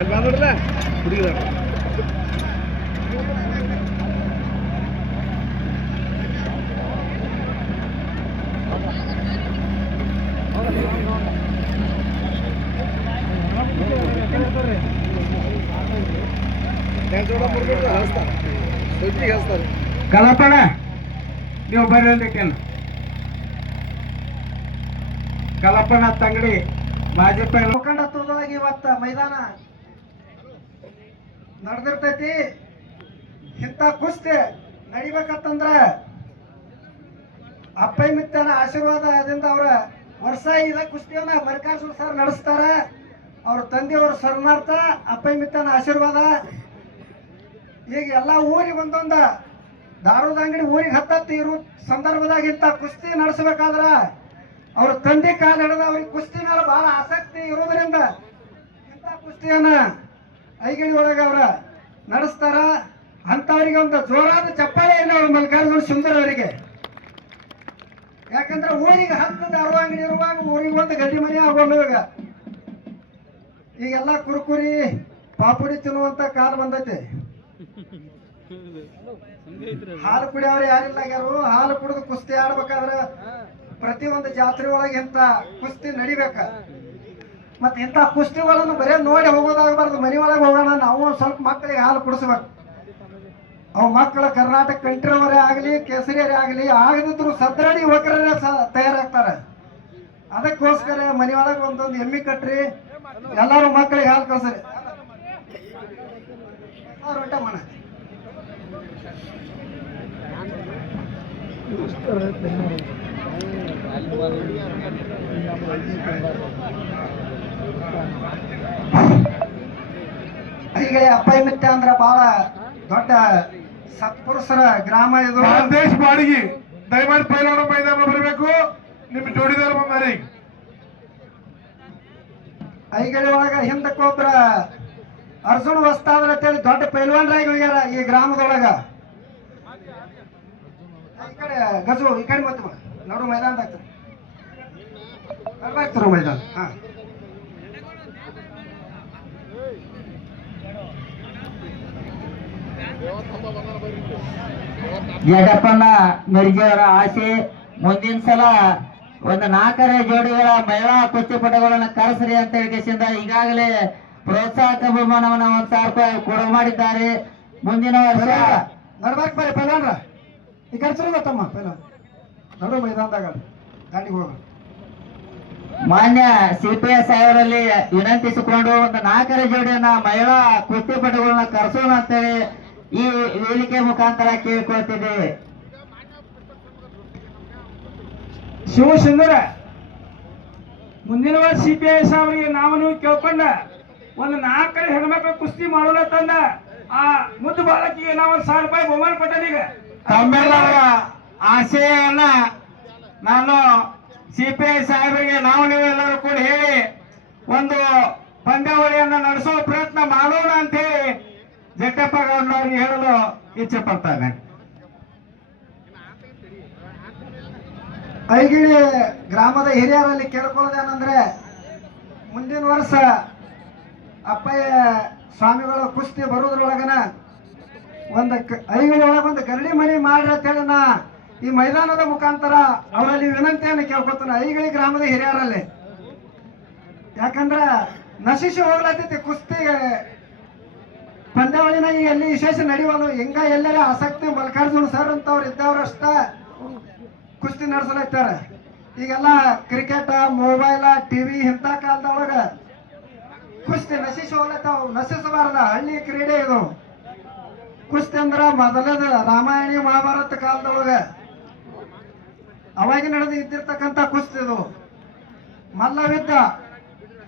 ಕಲಪಣ ನೀವು ಬರ್ಲಿಕ್ಕೇನು ಕಲಪಣ ತಂಗಡಿ ಮಾಜಿ ಮುಖಂಡತ್ವದೊಳಗೆ ಇವತ್ತ ಮೈದಾನ ನಡೆದಿರ್ತೈತಿ. ಇಂಥ ಕುಸ್ತಿ ನಡಿಬೇಕಂತಂದ್ರ ಅಪ್ಪೈ ಮಿತ್ತನ ಆಶೀರ್ವಾದದಿಂದ ಅವ್ರ ವರ್ಷ ಇದ ಕುಸ್ತಿಯನ್ನ ಮಲ್ಲಿಕಾರ್ಜುನ ಸರ್ ನಡೆಸ್ತಾರ. ಅವ್ರ ತಂದೆಯವ್ರ ಸ್ವರ್ಣಾರ್ಥ ಅಪ್ಪೈ ಮಿತ್ತನ ಆಶೀರ್ವಾದ. ಈಗ ಎಲ್ಲ ಊರಿಗೆ ಒಂದೊಂದ ದಾರದ ಅಂಗಡಿ ಊರಿಗೆ ಹತ್ತತ್ತು ಇರೋ ಸಂದರ್ಭದಾಗ ಇಂಥ ಕುಸ್ತಿ ನಡೆಸಬೇಕಾದ್ರ ಅವ್ರ ತಂದೆ ಕಾಲ ಹಿಡಿದ ಅವ್ರಿಗೆ ಕುಸ್ತಿ ಮೇಲೆ ಬಹಳ ಆಸಕ್ತಿ ಇರೋದ್ರಿಂದ ಇಂಥ ಕುಸ್ತಿಯನ್ನ ಐಗಡಿ ಒಳಗೆ ಅವ್ರ ನಡೆಸ್ತಾರ. ಅಂತವರಿಗೆ ಒಂದು ಜೋರಾದ ಚಪ್ಪಾಳೆ ಇಲ್ಲ ಅವ್ರ ಮಲ್ಲಿಕಾರ್ಜುನ ಸುಂದರ್ ಅವರಿಗೆ. ಯಾಕಂದ್ರೆ ಊರಿಗೆ ಹತ್ತು ದಾರುವ ಅಂಗಡಿ ಇರುವಾಗ ಊರಿಗೆ ಒಂದು ಗಡ್ಡಿ ಮನೆ ಆಗೋಲ್ಲ. ಈಗೆಲ್ಲ ಕುರ್ಕುರಿ ಪಾಪುಡಿ ತಿನ್ನುವಂತ ಕಾಲ ಬಂದೈತಿ. ಹಾಲು ಕುಡಿಯವ್ರು ಯಾರಿಲ್ಲ ಆಗ್ಯಾರು. ಹಾಲು ಕುಡಿದು ಕುಸ್ತಿ ಆಡ್ಬೇಕಾದ್ರೆ ಪ್ರತಿಯೊಂದು ಜಾತ್ರೆ ಒಳಗೆ ಇಂಥ ಕುಸ್ತಿ ನಡಿಬೇಕ. ಮತ್ತೆ ಇಂಥ ಕುಸ್ತಿಗಳನ್ನು ಬರೇ ನೋಡಿ ಹೋಗೋದಾಗಬಾರ್ದು. ಮನೆ ಒಳಗೆ ಹೋಗೋಣ, ನಾವು ಸ್ವಲ್ಪ ಮಕ್ಕಳಿಗೆ ಹಾಲು ಕುಡಿಸ್ಬೇಕು. ಅವು ಮಕ್ಕಳು ಕರ್ನಾಟಕ ಕಂಟ್ರಿಯವರೇ ಆಗಲಿ ಕೇಸರಿಯರೇ ಆಗಲಿ ಆಗದಿದ್ರು ಸದ್ರಾಡಿ ಯುವಕರೇ ತಯಾರಾಗ್ತಾರೆ. ಅದಕ್ಕೋಸ್ಕರ ಮನೆ ಒಳಗೆ ಒಂದೊಂದು ಎಮ್ಮಿ ಕಟ್ರಿ, ಎಲ್ಲರೂ ಮಕ್ಕಳಿಗೆ ಹಾಲು ಕಳ್ಸ್ರಿ. ಊಟ ಮಾಡ ಈಗ ಅಪ್ಪೈ ಮಿತ್ತ ಅಂದ್ರ ಬಹಳ ದೊಡ್ಡ ಸತ್ಪುರುಷರ ಗ್ರಾಮ ಇದು. ದೇಶ ಬಾಡಿಗೆ ದಯಮಾಡಿ ಪೈಲಾನ ಮೈದಾನ ಬರಬೇಕು. ನಿಮ್ ಜೋಡಿದಾರ ಬಂದಾರಿ. ಐಗಡಿ ಒಳಗ ಹಿಂದಕ್ಕೊಬ್ರ ಅರ್ಜುನ್ ವಸ್ತಾದ್ರ ಅಂತೇಳಿ ದೊಡ್ಡ ಪೈಲ್ವಾನ್ರಾಗಿ ಹೋಗ್ಯಾರ ಈ ಗ್ರಾಮದೊಳಗ. ಈ ಕಡೆ ಗಜು ಈ ಕಡೆ ಮತ್ತೆ ನೋಡು ಮೈದಾನದಾಗ ಬರ್ತಾರ ಮೈದಾನ. ಯಡಪ್ಪನ ಮಿರ್ಜಿಯವರ ಆಸೆ ಮುಂದಿನ ಸಲ ಒಂದು 4 ಜೋಡಿಗಳ ಮಹಿಳಾ ಕುಸ್ತಿಪಟುಗಳನ್ನ ಕರೆಸ್ರಿ ಅಂತ ಹೇಳಿಕೆಸಿಂದ ಈಗಾಗಲೇ ಪ್ರೋತ್ಸಾಹಕ ಬಹುಮಾನವನ್ನ 1,000 ರೂಪಾಯಿ ಕೊಡ ಮಾಡಿದ್ದಾರೆ. ಮುಂದಿನ ವರ್ಷ ನಡ್ಬಾಕ್ ಬರ್ರಿ ಪೈಲಾನ್ರ ಈ ಕಡೆ ಗೊತ್ತಮ್ಮ ಪೈಲಾನ್ ನಡು ಮೈದಾನದಾಗ ದಾಂಡಿಗೆ ಹೋಗ. ಮಾನ್ಯ CPS ಸಾಹೇಬರಲ್ಲಿ ವಿನಂತಿಸಿಕೊಂಡು ಒಂದು 4 ಜೋಡಿಯನ್ನ ಮಹಿಳಾ ಕುಸ್ತಿಪಟುಗಳನ್ನ ಕರೆಸೋಣ ಅಂತೇಳಿ ಈ ವೇದಿಕೆ ಮುಖಾಂತರ ಕೇಳ್ಕೊಳ್ತಿದ್ದೇವೆ. ಶಿವಸುಂದರ ಮುಂದಿನ ವರ್ಷ CPS ಅವರಿಗೆ ನಾವು ನೀವು ಕೇಳ್ಕೊಂಡ ಒಂದು 4 ಹೆಣ್ಮಕ್ಳು ಕುಸ್ತಿ ಮಾಡೋಣ ತಂದ ಆ ಮುದ್ದು ಬಾಲಕಿಗೆ ನಾವು 1,000 ರೂಪಾಯಿ ಬಹುಮಾನ ಕೊಟ್ಟನೀಗ. ತಮ್ಮೆಲ್ಲರ ಆಶೆಯನ್ನ ನಾನು CPI ಸಾಹೇಬರಿಗೆ ನಾವು ನೀವೆಲ್ಲರೂ ಕೂಡ ಹೇಳಿ ಒಂದು ಪಂದ್ಯಾವಳಿಯನ್ನ ನಡೆಸೋ ಪ್ರಯತ್ನ ಮಾಡೋಣ ಅಂತ ಹೇಳಿ ಜಟ್ಟಪ್ಪ ಗೌಡರವರಿಗೆ ಹೇಳಲು ಇಚ್ಛೆ ಪಡ್ತಾನೆ. ಐಗಿಳಿ ಗ್ರಾಮದ ಹಿರಿಯರಲ್ಲಿ ಕೇಳ್ಕೊಳ್ಳೋದೇನಂದ್ರೆ ಮುಂದಿನ ವರ್ಷ ಅಪ್ಪಯ್ಯ ಸ್ವಾಮಿಗಳ ಕುಸ್ತಿ ಬರೋದ್ರೊಳಗನ ಒಂದು ಐಗಿಳಿ ಒಳಗೊಂದು ಗರಡಿ ಮನೆ ಮಾಡ್ರಿ ಅಂತ ಹೇಳಿ ನಾ ಈ ಮೈದಾನದ ಮುಖಾಂತರ ಅವರಲ್ಲಿ ವಿನಂತಿಯನ್ನು ಕೇಳ್ಕೊತಾನೆ ಐಗಿಳಿ ಗ್ರಾಮದ ಹಿರಿಯರಲ್ಲಿ. ಯಾಕಂದ್ರ ನಶಿಸಿ ಹೋಗ್ಲತ್ತೈತಿ ಕುಸ್ತಿ ಪಂದ್ಯಾವಳಿನ ಈಗ ಎಲ್ಲಿ ವಿಶೇಷ ನಡೆಯುವನು ಹಿಂಗ ಎಲ್ಲರ ಆಸಕ್ತಿ ಮಲ್ಲಿಕಾರ್ಜುನ ಸರ್ ಅಂತವ್ರು ಇದ್ದವ್ರಷ್ಟ ಕುಸ್ತಿ ನಡೆಸಲತ್ತಾರ. ಈಗೆಲ್ಲ ಕ್ರಿಕೆಟ್ ಮೊಬೈಲ್ ಟಿವಿ ಇಂಥ ಕಾಲದೊಳಗ ಕುಸ್ತಿ ನಶಿಸಿ ಹೋಗ್ಲತ್ತಾವ. ನಶಿಸಬಾರ್ದ, ಹಳ್ಳಿ ಕ್ರೀಡೆ ಇದು. ಕುಸ್ತಿ ಅಂದ್ರ ಮೊದಲದ ರಾಮಾಯಣ ಮಹಾಭಾರತ ಕಾಲದೊಳಗ ಅವಾಗ ನಡೆದು ಇದ್ದಿರ್ತಕ್ಕಂಥ ಕುಸ್ತಿ ಇದು. ಮಲ್ಲವಿದ್ದ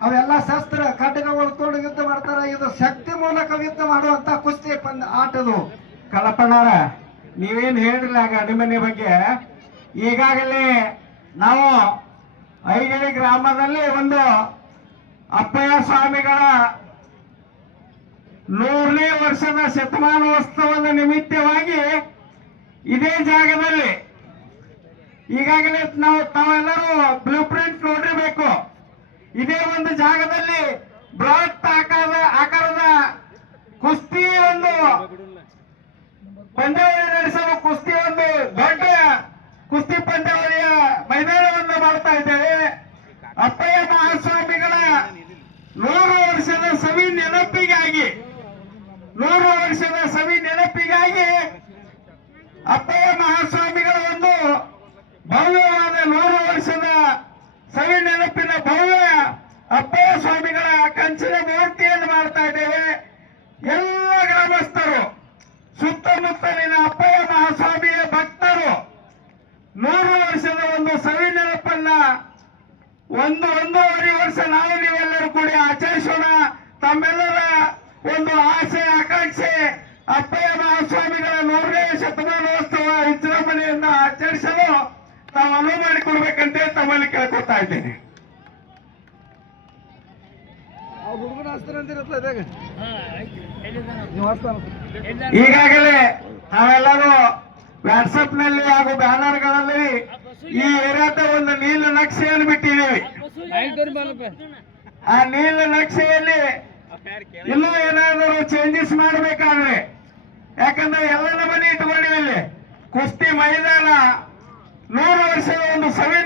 ಅವೆಲ್ಲ ಶಸ್ತ್ರ ಖಡ್ಗ ಒಳ್ಕೊಂಡು ಯುದ್ಧ ಮಾಡ್ತಾರ. ಇದು ಶಕ್ತಿ ಮೂಲಕ ಯುದ್ಧ ಮಾಡುವಂತ ಕುಸ್ತಿ ಆಟದು. ಕಲಪಣ್ಣರ ನೀವೇನ್ ಹೇಳಿಲ್ಲ ಗಡಿಮನೆ ಬಗ್ಗೆ. ಈಗಾಗಲೇ ನಾವು ಐಗಿಳಿ ಗ್ರಾಮದಲ್ಲಿ ಒಂದು ಅಪ್ಪಯ್ಯ ಸ್ವಾಮಿಗಳ 100ನೇ ವರ್ಷದ ಶತಮಾನೋತ್ಸವದ ನಿಮಿತ್ತವಾಗಿ ಇದೇ ಜಾಗದಲ್ಲಿ ಈಗಾಗಲೇ ತಾವೆಲ್ಲರೂ ಬ್ಲೂ ಪ್ರಿಂಟ್ ನೋಡಿರಬೇಕು. ಇದೇ ಒಂದು ಜಾಗದಲ್ಲಿ ಬೃಹತ್ ಆಕಾರದ ಸವಿ ನೆನಪಿಗಾಗಿ 100 ವರ್ಷದ ಸವಿ ನೆನಪಿಗಾಗಿ ಅಪ್ಪಯ್ಯ ಮಹಾಸ್ವಾಮಿಗಳ ಒಂದು ಭವ್ಯವಾದ 100 ವರ್ಷದ ಸವಿ ನೆನಪಿನ ಭವ್ಯ ಅಪ್ಪಯ್ಯ ಸ್ವಾಮಿಗಳ ಕಂಚಿನ ಮೂರ್ತಿಯನ್ನು ಮಾಡ್ತಾ ಇದ್ದೇವೆ. ಎಲ್ಲ ಗ್ರಾಮಸ್ಥರು ಸುತ್ತಮುತ್ತಲಿನ ಅಪ್ಪಯ್ಯ ಮಹಾಸ್ವಾಮಿಯ ಭಕ್ತರು 100 ವರ್ಷದ ಒಂದು ಸವಿ ನೆನಪನ್ನ ಒಂದೂವರೆ ವರ್ಷ ನಾವು ನೀವೆಲ್ಲರೂ ಕೂಡಿ ಆಚರಿಸೋಣ. ತಮ್ಮೆಲ್ಲರ ಒಂದು ಆಸೆ ಆಕಾಂಕ್ಷೆ ಅಪ್ಪಯ್ಯ ಮಹಾಸ್ವಾಮಿಗಳ 100ನೇ ಶತಮಾನೋತ್ಸವ ವಿಜೃಂಭಣೆಯಿಂದ ಆಚರಿಸಲು ತಾವು ಅನುವು ಮಾಡಿಕೊಡ್ಬೇಕಂತ ತಮ್ಮಲ್ಲಿ ಕೇಳ್ಕೊತಾ ಇದ್ದೇನೆ. ಈಗಾಗಲೇ ನಾವೆಲ್ಲರೂ ವಾಟ್ಸಪ್ ನಲ್ಲಿ ಹಾಗೂ ಬ್ಯಾನರ್ಗಳಲ್ಲಿ ಈ ಏರಿಯಾದ ಒಂದು ನೀಲ ನಕ್ಷೆಯನ್ನು ಬಿಟ್ಟಿದ್ದೀವಿ. ಆ ನೀಲ ನಕ್ಷೆಯಲ್ಲಿ ಇನ್ನೂ ಏನಾದರೂ ಚೇಂಜಸ್ ಮಾಡಬೇಕಾದ್ರೆ, ಯಾಕಂದ್ರೆ ಎಲ್ಲ ಮನೆ ಇಟ್ಕೊಂಡಿವಿ. ಇಲ್ಲಿ ಕುಸ್ತಿ ಮೈದಾನ 100 ವರ್ಷದ ಒಂದು ಸವಿ